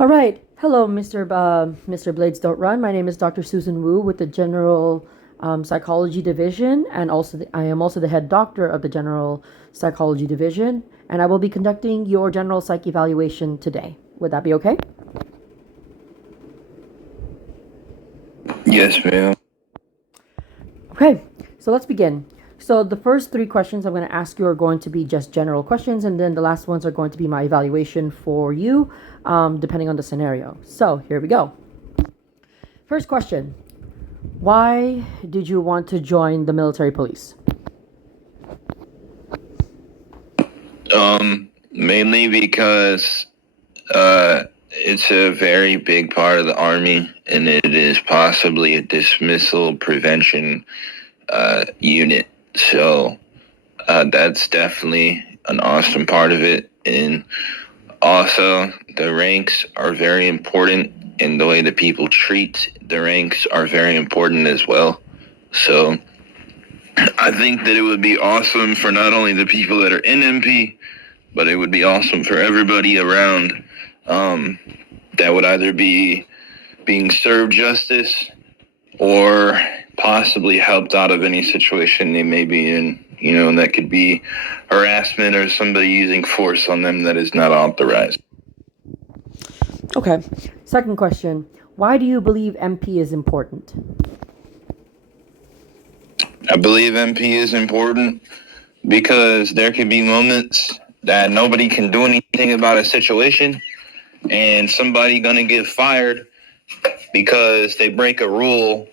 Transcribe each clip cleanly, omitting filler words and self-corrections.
All right. Hello, Mr. Blades Don't Run. My name is Dr. Susan Wu with the General Psychology Division, and I am also the head doctor of the General Psychology Division, and I will be conducting your general psych evaluation today. Would that be okay? Yes, ma'am. Okay, so let's begin. So the first three questions I'm going to ask you are going to be just general questions, and then the last ones are going to be my evaluation for you, depending on the scenario. So here we go. First question: why did you want to join the military police? Mainly because it's a very big part of the Army, and it is possibly a dismissal prevention unit. So that's definitely an awesome part of it. And also, the ranks are very important, and the way that people treat the ranks are very important as well. So I think that it would be awesome for not only the people that are in MP, but it would be awesome for everybody around um, that would either be being served justice or possibly helped out of any situation they may be in. You know, that could be harassment or somebody using force on them that is not authorized. Okay. Second question: why do you believe MP is important? I believe MP is important because there could be moments that nobody can do anything about a situation and somebody gonna get fired because they break a rule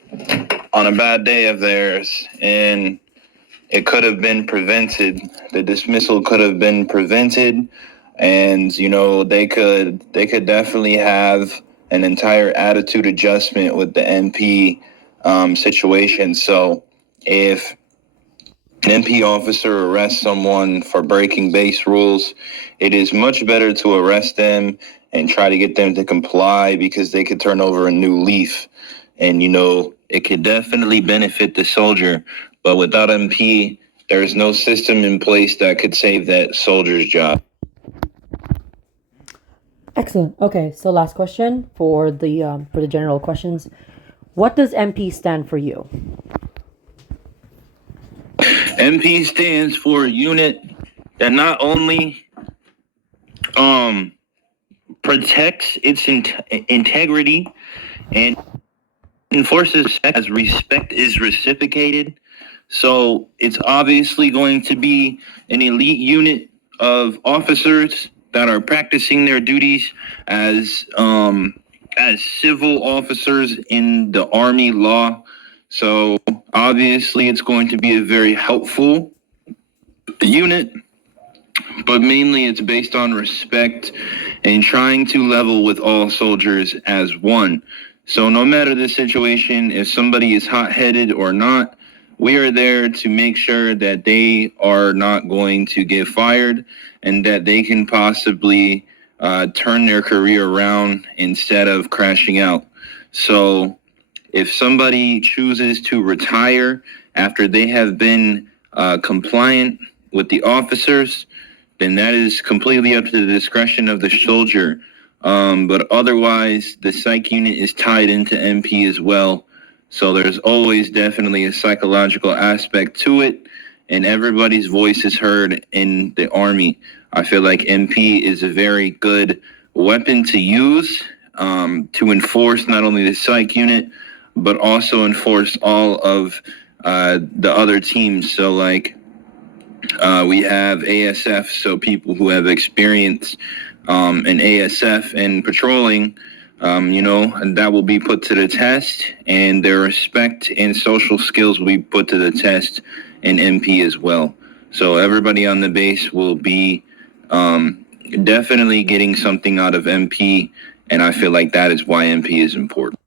on a bad day of theirs, and it could have been prevented. The dismissal could have been prevented, and they could definitely have an entire attitude adjustment with the MP situation. So if an MP officer arrests someone for breaking base rules, it is much better to arrest them and try to get them to comply because they could turn over a new leaf. And, it could definitely benefit the soldier. But without MP, there is no system in place that could save that soldier's job. Excellent. Okay, so last question for the general questions. What does MP stand for you? MP stands for a unit that not only um, protects its integrity and enforces as respect is reciprocated. So it's obviously going to be an elite unit of officers that are practicing their duties as civil officers in the Army law. So obviously it's going to be a very helpful unit, but mainly it's based on respect and trying to level with all soldiers as one. So no matter the situation, if somebody is hot-headed or not, we are there to make sure that they are not going to get fired and that they can possibly turn their career around instead of crashing out. So if somebody chooses to retire after they have been compliant with the officers, then that is completely up to the discretion of the soldier. But otherwise, the psych unit is tied into MP as well. So there's always definitely a psychological aspect to it, and everybody's voice is heard in the Army. I feel like MP is a very good weapon to use to enforce not only the psych unit, but also enforce all of the other teams. So, like, we have ASF, so people who have experience in ASF and patrolling, and that will be put to the test, and their respect and social skills will be put to the test in MP as well. So everybody on the base will be definitely getting something out of MP, and I feel like that is why MP is important.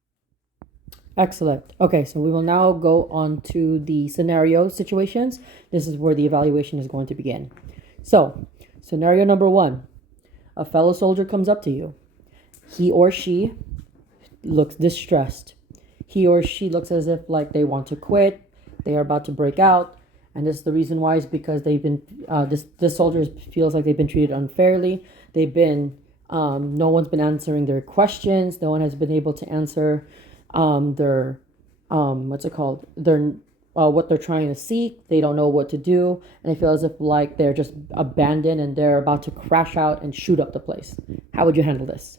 Excellent. Okay, so we will now go on to the scenario situations. This is where the evaluation is going to begin. So, scenario number one: a fellow soldier comes up to you. He or she looks distressed. He or she looks as if like they want to quit. They are about to break out, and this is the reason why is because they've been this soldier feels like they've been treated unfairly. They've been No one's been answering their questions. No one has been able to answer their what's it called? Their what they're trying to seek. They don't know what to do, and they feel as if like they're just abandoned and they're about to crash out and shoot up the place. How would you handle this?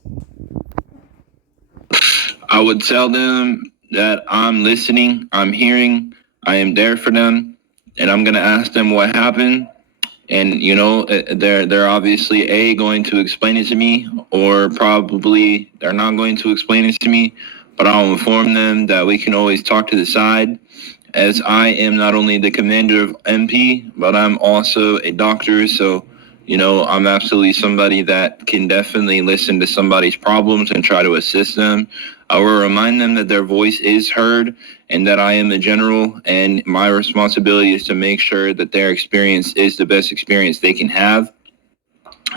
I would tell them that I'm listening, I'm hearing, I am there for them, and I'm gonna ask them what happened. And they're obviously going to explain it to me, or probably they're not going to explain it to me. But I'll inform them that we can always talk to the side, as I am not only the commander of MP, but I'm also a doctor. So, I'm absolutely somebody that can definitely listen to somebody's problems and try to assist them. I will remind them that their voice is heard and that I am the general, and my responsibility is to make sure that their experience is the best experience they can have.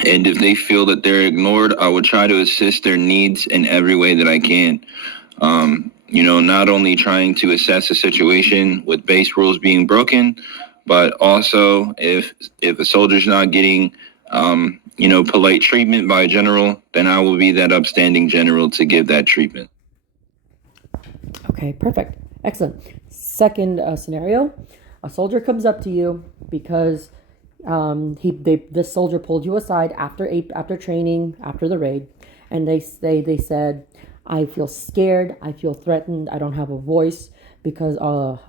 And if they feel that they're ignored, I will try to assist their needs in every way that I can. Not only trying to assess a situation with base rules being broken, but also if a soldier's not getting polite treatment by a general, then I will be that upstanding general to give that treatment. Okay, perfect. Excellent. Second scenario, a soldier comes up to you because this soldier pulled you aside after training, after the raid, and they said, I feel scared, I feel threatened, I don't have a voice because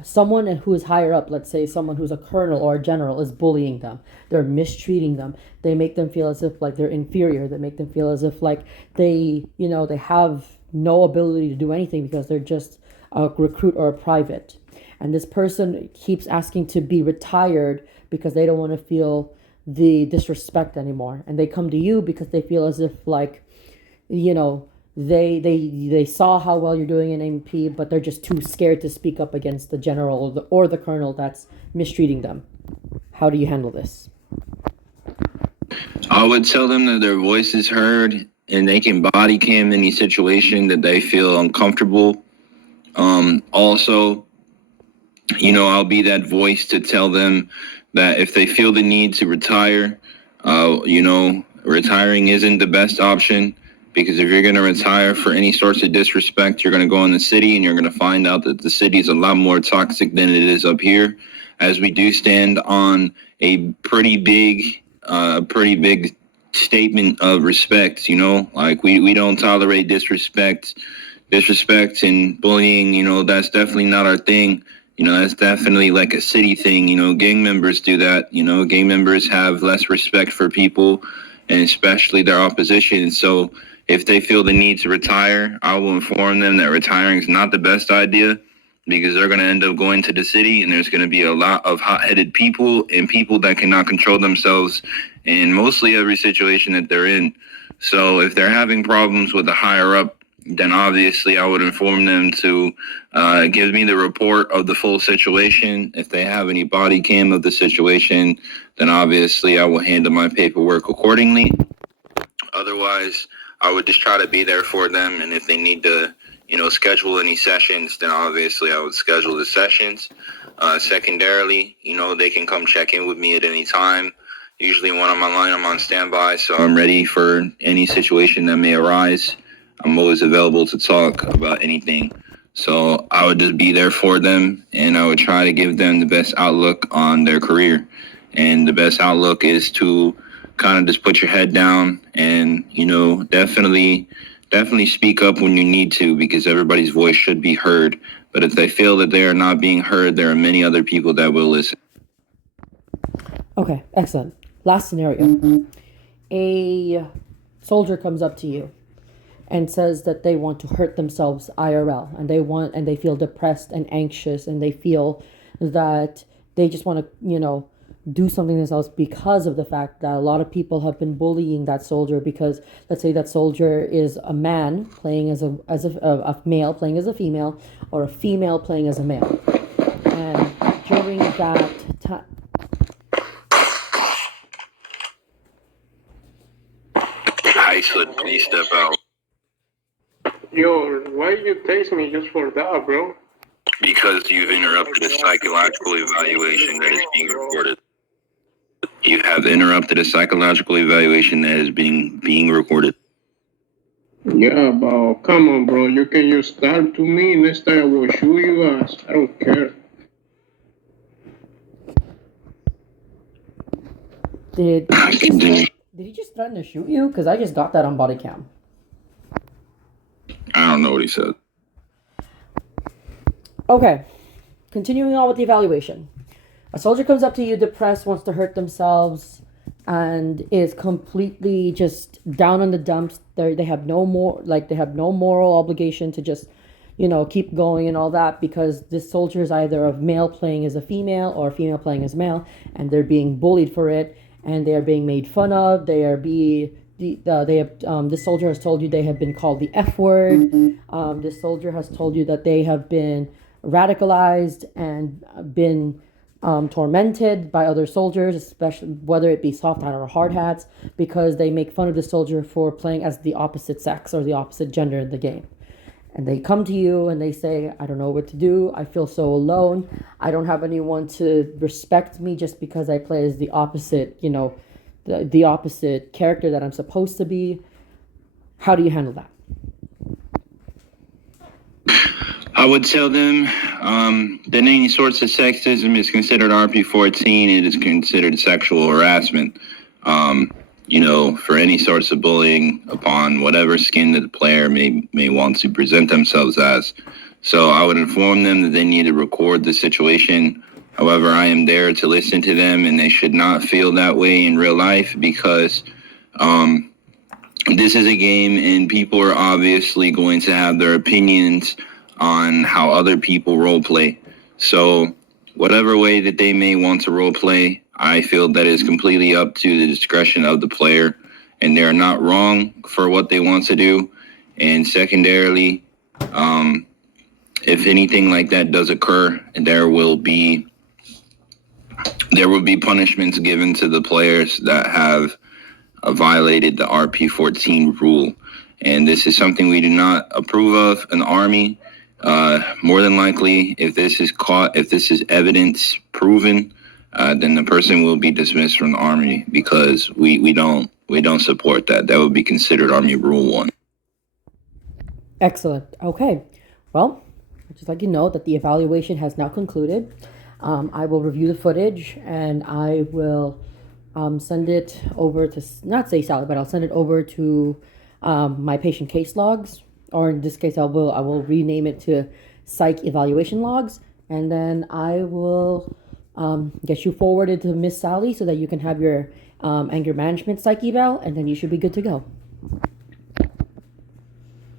someone who is higher up, let's say someone who's a colonel or a general, is bullying them. They're mistreating them. They make them feel as if like they're inferior. They make them feel as if like they have no ability to do anything because they're just a recruit or a private. And this person keeps asking to be retired because they don't want to feel the disrespect anymore. And they come to you because they feel as if like, they saw how well you're doing in MP, but they're just too scared to speak up against the general or the colonel that's mistreating them. How do you handle this? I would tell them that their voice is heard and they can body cam any situation that they feel uncomfortable. Also, I'll be that voice to tell them that if they feel the need to retire, retiring isn't the best option, because if you're going to retire for any sorts of disrespect, you're going to go in the city and you're going to find out that the city is a lot more toxic than it is up here, as we do stand on a pretty big statement of respect. Like we don't tolerate disrespect and bullying. That's definitely not our thing. That's definitely like a city thing. Gang members do that. Gang members have less respect for people, and especially their opposition. So if they feel the need to retire, I will inform them that retiring is not the best idea, because they're going to end up going to the city, and there's going to be a lot of hot-headed people and people that cannot control themselves in mostly every situation that they're in. So if they're having problems with the higher up, then obviously I would inform them to give me the report of the full situation. If they have any body cam of the situation, then obviously I will handle my paperwork accordingly. Otherwise, I would just try to be there for them. And if they need to, schedule any sessions, then obviously I would schedule the sessions. Secondarily, they can come check in with me at any time. Usually when I'm online, I'm on standby, so I'm ready for any situation that may arise. I'm always available to talk about anything. So I would just be there for them, and I would try to give them the best outlook on their career. And the best outlook is to kind of just put your head down and, definitely speak up when you need to, because everybody's voice should be heard. But if they feel that they are not being heard, there are many other people that will listen. Okay, excellent. Last scenario. A soldier comes up to you and says that they want to hurt themselves IRL, and they feel depressed and anxious, and they feel that they just want to do something themselves because of the fact that a lot of people have been bullying that soldier, because let's say that soldier is a man playing as a male playing as a female, or a female playing as a male, and during that time. Iceland, please step out. Yo, why you text me just for that, bro? Because you've interrupted a psychological evaluation that is being recorded. You have interrupted a psychological evaluation that is being recorded. Yeah, but come on, bro. You can just talk to me. Next time I will shoot you guys. I don't care. Did Continue. did he just threaten to shoot you? Because I just got that on body cam. I don't know what he said. Okay, continuing on with the evaluation. A soldier comes up to you depressed, wants to hurt themselves, and is completely just down in the dumps. They have no more, like, they have no moral obligation to just, keep going and all that, because this soldier is either a male playing as a female or a female playing as male, and they're being bullied for it, and they are being made fun of. They are this soldier has told you they have been called the F word. This soldier has told you that they have been radicalized and been tormented by other soldiers, especially whether it be soft hat or hard hats, because they make fun of the soldier for playing as the opposite sex or the opposite gender in the game. And they come to you and they say, I don't know what to do. I feel so alone. I don't have anyone to respect me just because I play as the opposite, the opposite character that I'm supposed to be. How do you handle that? I would tell them that any sorts of sexism is considered RP14. It is considered sexual harassment. For any sorts of bullying upon whatever skin that the player may want to present themselves as. So I would inform them that they need to record the situation. However, I am there to listen to them, and they should not feel that way in real life, because this is a game and people are obviously going to have their opinions on how other people role play. So whatever way that they may want to role play, I feel that is completely up to the discretion of the player, and they're not wrong for what they want to do. And secondarily, if anything like that does occur, there will be punishments given to the players that have violated the RP14 rule. And this is something we do not approve of in the Army. More than likely, if this is caught, if this is evidence proven, then the person will be dismissed from the Army, because we don't support that. That would be considered Army Rule 1. Excellent. Okay. Well, I'd just like you to know that the evaluation has now concluded. I will review the footage and I will send it over to, not say Sally, but I'll send it over to my patient case logs, or in this case, I will rename it to psych evaluation logs, and then I will get you forwarded to Miss Sally so that you can have your anger management psych eval, and then you should be good to go.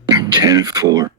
10-4.